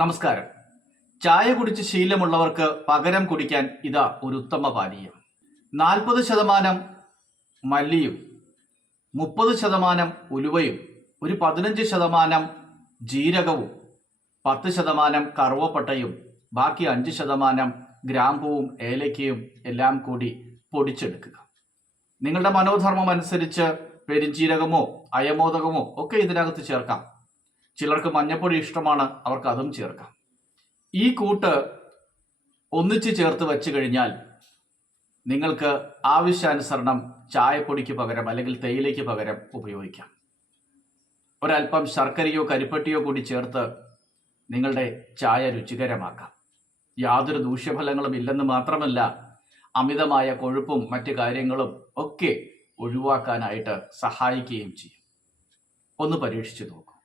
നമസ്കാരം. ചായ കുടിച്ച് ശീലമുള്ളവർക്ക് പകരം കുടിക്കാൻ ഇതാ ഒരു ഉത്തമ പാനീയം. നാൽപ്പത് ശതമാനം മല്ലിയും മുപ്പത് ശതമാനം ഉലുവയും ഒരു പതിനഞ്ച് ശതമാനം ജീരകവും പത്ത് ശതമാനം കറുവപ്പട്ടയും ബാക്കി അഞ്ച് ശതമാനം ഗ്രാമ്പൂവും ഏലയ്ക്കയും എല്ലാം കൂടി പൊടിച്ചെടുക്കുക. നിങ്ങളുടെ മനോധർമ്മം അനുസരിച്ച് പെരിഞ്ജീരകമോ അയമോദകമോ ഒക്കെ ഇതിനകത്ത് ചേർക്കാം. ചിലർക്ക് മഞ്ഞപ്പൊടി ഇഷ്ടമാണ് അവർക്ക് അതും ചേർക്കാം. ഈ കൂട്ട് ഒന്നിച്ച് ചേർത്ത് വെച്ച് കഴിഞ്ഞാൽ നിങ്ങൾക്ക് ആവശ്യാനുസരണം ചായപ്പൊടിക്ക് പകരം അല്ലെങ്കിൽ തേയിലയ്ക്ക് പകരം ഉപയോഗിക്കാം. ഒരല്പം ശർക്കരയോ കരിപ്പട്ടിയോ കൂടി ചേർത്ത് നിങ്ങളുടെ ചായ രുചികരമാക്കാം. യാതൊരു ദൂഷ്യഫലങ്ങളും ഇല്ലെന്ന് മാത്രമല്ല അമിതമായ കൊഴുപ്പും മറ്റു കാര്യങ്ങളും ഒക്കെ ഒഴിവാക്കാനായിട്ട് സഹായിക്കുകയും ചെയ്യും. ഒന്ന് പരീക്ഷിച്ചു നോക്കൂ.